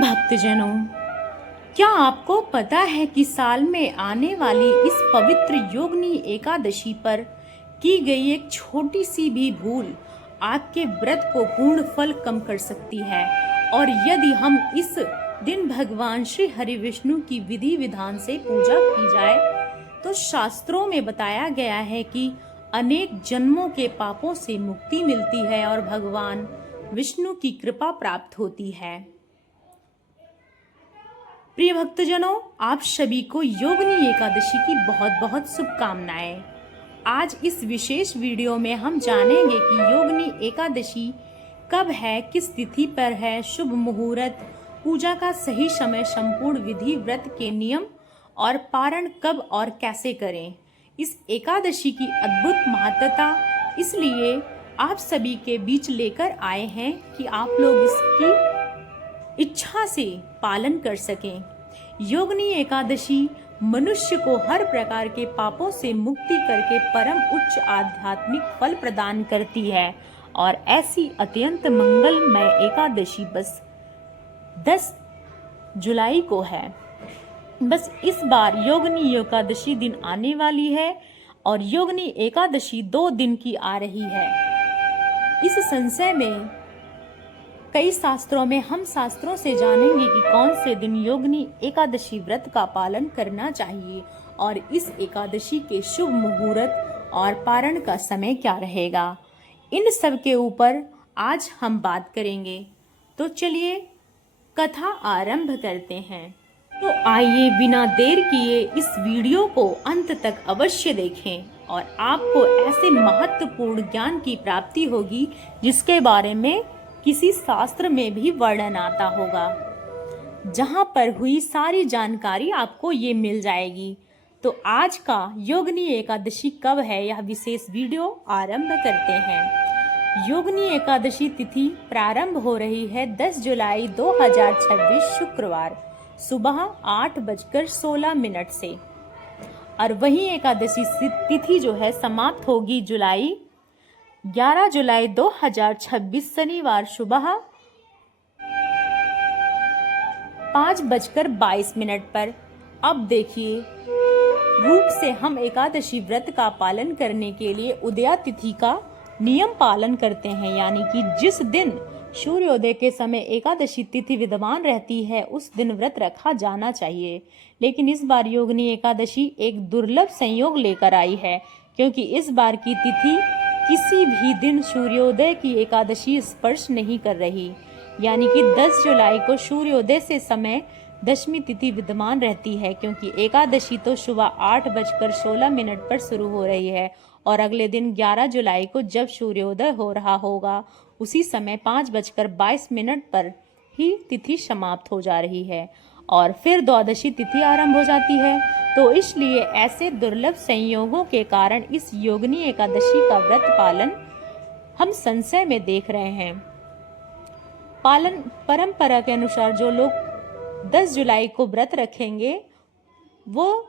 भक्तजनों, क्या आपको पता है कि साल में आने वाली इस पवित्र योगिनी एकादशी पर की गई एक छोटी सी भी भूल आपके व्रत को पूर्ण फल कम कर सकती है। और यदि हम इस दिन भगवान श्री हरि विष्णु की विधि विधान से पूजा की जाए तो शास्त्रों में बताया गया है कि अनेक जन्मों के पापों से मुक्ति मिलती है और भगवान विष्णु की कृपा प्राप्त होती है। प्रिय भक्तजनों, आप सभी को योगिनी एकादशी की बहुत बहुत शुभकामनाएं। आज इस विशेष वीडियो में हम जानेंगे कि योगिनी एकादशी कब है, किस तिथि पर है, शुभ मुहूर्त, पूजा का सही समय, संपूर्ण विधि, व्रत के नियम और पारण कब और कैसे करें। इस एकादशी की अद्भुत महत्ता इसलिए आप सभी के बीच लेकर आए हैं कि आप लोग इसकी इच्छा से पालन कर सकें। योगिनी एकादशी मनुष्य को हर प्रकार के पापों से मुक्ति करके परम उच्च आध्यात्मिक फल प्रदान करती है और ऐसी अत्यंत मंगलमय एकादशी बस 10 जुलाई को है। बस इस बार योगिनी एकादशी दिन आने वाली है और योगिनी एकादशी 2 दिन की आ रही है। इस संशय में कई शास्त्रों में हम शास्त्रों से जानेंगे कि कौन से दिन योगिनी एकादशी व्रत का पालन करना चाहिए और इस एकादशी के शुभ मुहूर्त और पारण का समय क्या रहेगा। इन सब के ऊपर आज हम बात करेंगे। तो चलिए कथा आरंभ करते हैं। तो आइए बिना देर किए इस वीडियो को अंत तक अवश्य देखें और आपको ऐसे महत्वपूर्ण ज्ञान की प्राप्ति होगी जिसके बारे में किसी शास्त्र में भी वर्णन आता होगा, जहां पर हुई सारी जानकारी आपको ये मिल जाएगी। तो आज का योगिनी एकादशी कब है, यह विशेष वीडियो आरंभ करते हैं। योगिनी एकादशी तिथि प्रारंभ हो रही है 10 जुलाई 2026 शुक्रवार सुबह 8:16 से और वहीं एकादशी तिथि जो है समाप्त होगी 11 जुलाई 2026 शनिवार सुबह 5:22 पर। अब देखिए, रूप से हम एकादशी व्रत का पालन करने के लिए उदया तिथि का नियम पालन करते हैं, यानी कि जिस दिन सूर्योदय के समय एकादशी तिथि विद्यमान रहती है उस दिन व्रत रखा जाना चाहिए। लेकिन इस बार योगिनी एकादशी एक दुर्लभ संयोग लेकर आई है, क्योंकि इस बार की तिथि किसी भी दिन सूर्योदय की एकादशी स्पर्श नहीं कर रही, यानी कि 10 जुलाई को सूर्योदय से समय दशमी तिथि विद्यमान रहती है, क्योंकि एकादशी तो सुबह 8:16 पर शुरू हो रही है और अगले दिन 11 जुलाई को जब सूर्योदय हो रहा होगा उसी समय 5:22 पर ही तिथि समाप्त हो जा रही है और फिर द्वादशी तिथि आरंभ हो जाती है। तो इसलिए ऐसे दुर्लभ संयोगों के कारण इस योगिनी एकादशी का व्रत पालन हम संशय में देख रहे हैं। पालन परंपरा के अनुसार जो लोग 10 जुलाई को व्रत रखेंगे वो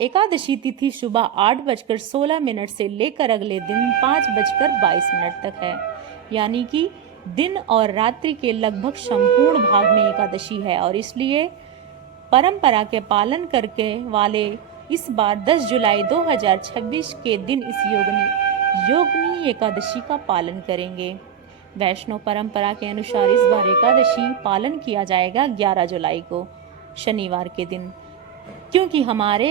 एकादशी तिथि सुबह 8:16 से लेकर अगले दिन 5:22 तक है, यानी कि दिन और रात्रि के लगभग संपूर्ण भाग में एकादशी है और इसलिए परंपरा के पालन करके वाले इस बार 10 जुलाई 2026 के दिन इस योगिनी एकादशी का पालन करेंगे। वैष्णव परंपरा के अनुसार इस बार एकादशी पालन किया जाएगा 11 जुलाई को शनिवार के दिन, क्योंकि हमारे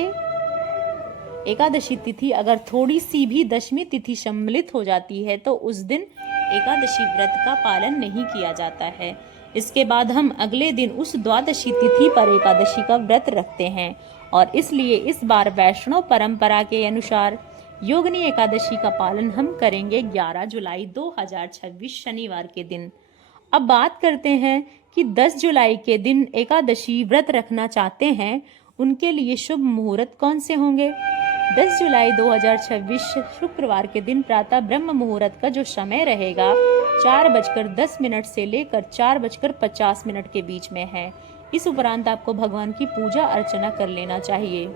एकादशी तिथि अगर थोड़ी सी भी दशमी तिथि सम्मिलित हो जाती है तो उस दिन एकादशी व्रत का पालन नहीं किया जाता है। इसके बाद हम अगले दिन उस द्वादशी तिथि पर एकादशी का व्रत रखते हैं और इसलिए इस बार वैष्णव परंपरा के अनुसार योगिनी एकादशी का पालन हम करेंगे 11 जुलाई 2026 शनिवार के दिन। अब बात करते हैं कि 10 जुलाई के दिन एकादशी व्रत रखना चाहते हैं उनके लिए शुभ मुहूर्त कौन से होंगे। 10 जुलाई 2026 शुक्रवार के दिन प्रातः ब्रह्म मुहूर्त का जो समय रहेगा 4:10 से लेकर 4:50 के बीच में है। इस उपरांत आपको भगवान की पूजा अर्चना कर लेना चाहिए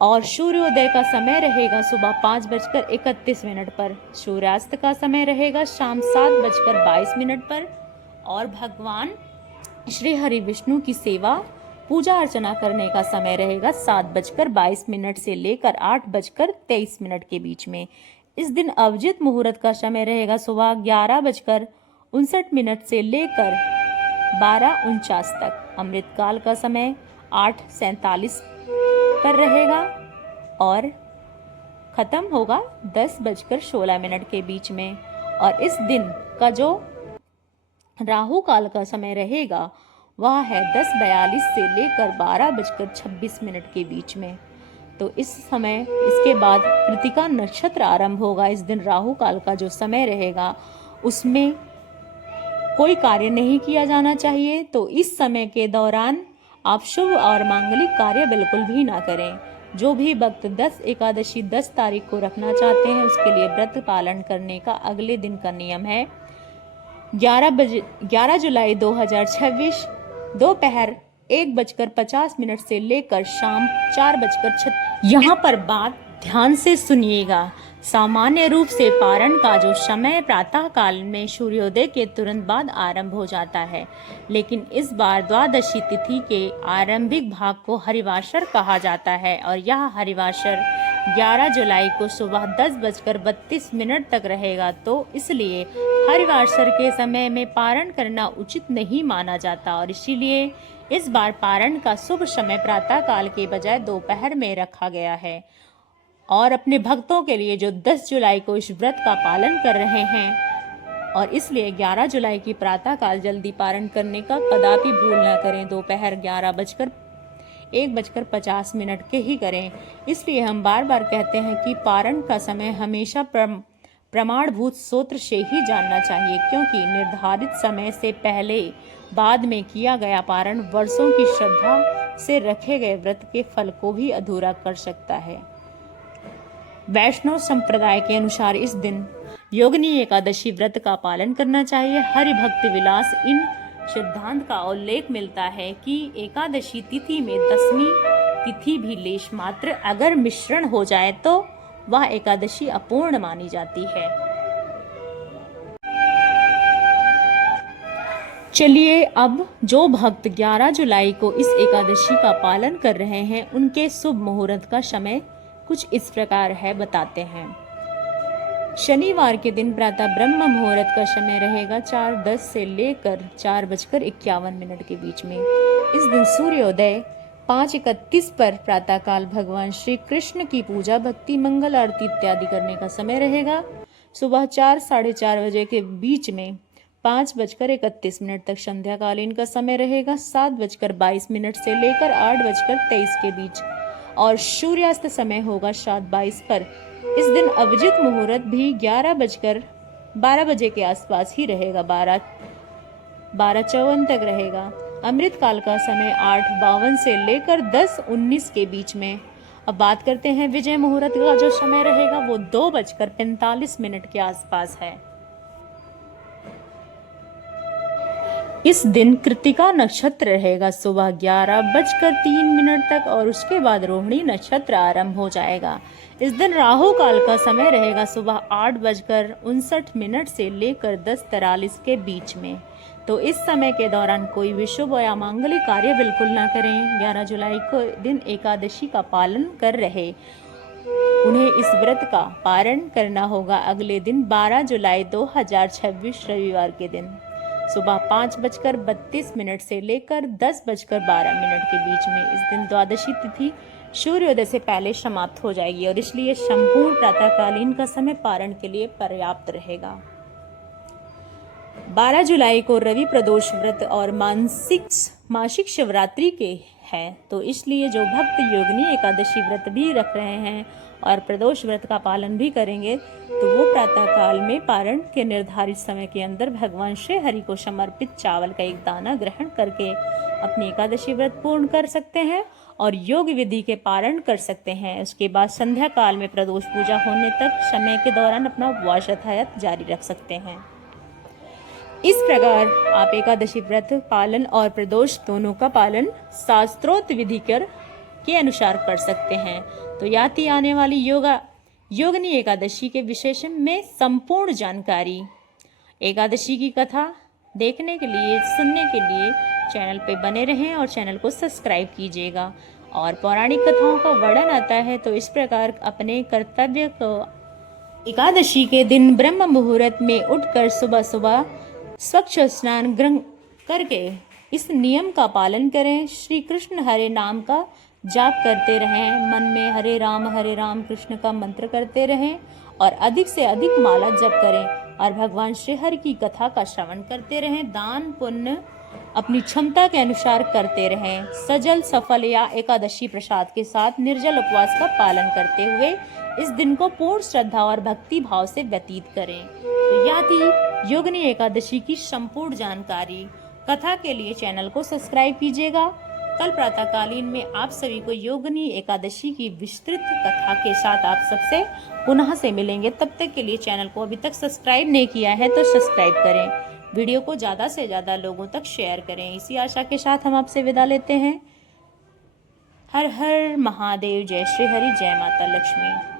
और सूर्योदय का समय रहेगा सुबह 5:31 पर। सूर्यास्त का समय रहेगा शाम 7:22 पर और भगवान श्री हरि विष्णु की सेवा पूजा अर्चना करने का समय रहेगा 7:22 से लेकर 8:23 के बीच में। इस दिन अभिजित मुहूर्त का समय रहेगा सुबह 11:59 से लेकर 12:49 तक। अमृत काल का समय 8:47 पर रहेगा और खत्म होगा 10:16 के बीच में। और इस दिन का जो राहु काल का समय रहेगा वह है 10:42 से लेकर 12:26 के बीच में। तो इस समय इसके बाद कृतिका नक्षत्र आरंभ होगा। इस दिन राहु काल का जो समय रहेगा उसमें कोई कार्य नहीं किया जाना चाहिए। तो इस समय के दौरान आप शुभ और मांगलिक कार्य बिल्कुल भी ना करें। जो भी भक्त 10 एकादशी 10 तारीख को रखना चाहते हैं उसके लिए व्रत पालन करने का अगले दिन का नियम है 11 जुलाई 2026 दोपहर 1:50 से लेकर शाम 4:36। यहाँ पर बात ध्यान से सुनिएगा। सामान्य रूप से पारण का जो समय प्रातः काल में सूर्योदय के तुरंत बाद आरंभ हो जाता है, लेकिन इस बार द्वादशी तिथि के आरंभिक भाग को हरिवासर कहा जाता है और यह हरिवासर 11 जुलाई को सुबह 10:32 तक रहेगा। तो इसलिए हरिवासर के समय में पारण करना उचित नहीं माना जाता और इसीलिए इस बार पारण का शुभ समय प्रातः काल के बजाय दोपहर में रखा गया है। और अपने भक्तों के लिए जो 10 जुलाई को इस व्रत का पालन कर रहे हैं और इसलिए 11 जुलाई की प्रातः काल जल्दी पारण करने का कदापि भूल न करें। दोपहर 1:50 के ही करें। इसलिए हम बार बार कहते हैं कि पारण का समय हमेशा प्रमाणभूत सूत्र से ही जानना चाहिए, क्योंकि निर्धारित समय से पहले बाद में किया गया पारण वर्षों की श्रद्धा से रखे गए व्रत के फल को भी अधूरा कर सकता है। वैष्णव संप्रदाय के अनुसार इस दिन योगिनी एकादशी व्रत का पालन करना चाहिए। हरि भक्त विलास इन सिद्धांत का उल्लेख मिलता है कि एकादशी तिथि में 10वीं तिथि भी लेश मात्र अगर मिश्रण हो जाए तो वह एकादशी अपूर्ण मानी जाती है। चलिए अब जो भक्त 11 जुलाई को इस एकादशी का पालन कर रहे हैं उनके शुभ मुहूर्त का समय कुछ इस प्रकार है, बताते हैं। शनिवार के दिन प्रातः ब्रह्म मुहूर्त का समय रहेगा 4:10 से लेकर 4:51 के बीच में। इस दिन सूर्योदय 5:31 पर प्रातः काल भगवान श्री कृष्ण की पूजा भक्ति मंगल आरती इत्यादि करने का समय रहेगा। सुबह 4 साढ़े 4 बजे के बीच में 5:31 तक संध्याकालीन का समय रहेगा। 7:22 से लेकर 8:23 के बीच और सूर्यास्त समय होगा 7:22 पर। इस दिन अभिजित मुहूर्त भी 11:12 बजे के आसपास ही रहेगा, 12:54 तक रहेगा। अमृत काल का समय 8:52 से लेकर 10:19 के बीच में। अब बात करते हैं विजय मुहूर्त का जो समय रहेगा वो 2:45 के आसपास है। इस दिन कृतिका नक्षत्र रहेगा सुबह 11:03 तक और उसके बाद रोहिणी नक्षत्र आरंभ हो जाएगा। इस दिन राहु काल का समय रहेगा सुबह 8:59 से लेकर 10:43 के बीच में। तो इस समय के दौरान कोई भी शुभ या मांगलिक कार्य बिल्कुल ना करें। 11 जुलाई को दिन एकादशी का पालन कर रहे उन्हें इस व्रत का पारण करना होगा अगले दिन 12 जुलाई 2026 रविवार के दिन सुबह 5:32 से लेकर 10:12 के बीच में। इस दिन द्वादशी तिथि सूर्योदय से पहले समाप्त हो जाएगी और इसलिए संपूर्ण प्रातःकालीन का समय पारण के लिए पर्याप्त रहेगा। 12 जुलाई को रवि प्रदोष व्रत और मासिक शिवरात्रि के हैं, तो इसलिए जो भक्त योगिनी एकादशी व्रत भी रख रहे हैं और प्रदोष व्रत का पालन भी करेंगे तो वो प्रातः काल में पारण के निर्धारित समय के अंदर भगवान श्री हरि को समर्पित चावल का एक दाना ग्रहण करके अपनी एकादशी व्रत पूर्ण कर सकते हैं और योग विधि के पारण कर सकते हैं। उसके बाद संध्या काल में प्रदोष पूजा होने तक समय के दौरान अपना उपवास यथायथ जारी रख सकते हैं। इस प्रकार आप एकादशी व्रत पालन और प्रदोष दोनों का पालन शास्त्रोक्त विधि के अनुसार कर सकते हैं। तो याति आने वाली योगिनी एकादशी के विशेष में संपूर्ण जानकारी एकादशी की कथा देखने के लिए सुनने के लिए चैनल पे बने रहें और चैनल को सब्सक्राइब कीजिएगा। और पौराणिक कथाओं का वर्णन आता है तो इस प्रकार अपने कर्तव्य को एकादशी के दिन ब्रह्म मुहूर्त में उठकर सुबह सुबह स्वच्छ स्नान ग्रहण करके इस नियम का पालन करें। श्री कृष्ण हरे नाम का जाप करते रहें, मन में हरे राम कृष्ण का मंत्र करते रहें और अधिक से अधिक माला जप करें और भगवान श्री हरि की कथा का श्रवण करते रहें। दान पुण्य अपनी क्षमता के अनुसार करते रहें। सजल सफल या एकादशी प्रसाद के साथ निर्जल उपवास का पालन करते हुए इस दिन को पूर्ण श्रद्धा और भक्ति भाव से व्यतीत करें। तो यह थी योगिनी एकादशी की संपूर्ण जानकारी। कथा के लिए चैनल को सब्सक्राइब कीजिएगा। कल प्रातःकालीन में आप सभी को योगिनी एकादशी की विस्तृत कथा के साथ आप सबसे पुनः से मिलेंगे। तब तक के लिए चैनल को अभी तक सब्सक्राइब नहीं किया है तो सब्सक्राइब करें, वीडियो को ज़्यादा से ज़्यादा लोगों तक शेयर करें। इसी आशा के साथ हम आपसे विदा लेते हैं। हर हर महादेव, जय श्री हरि, जय माता लक्ष्मी।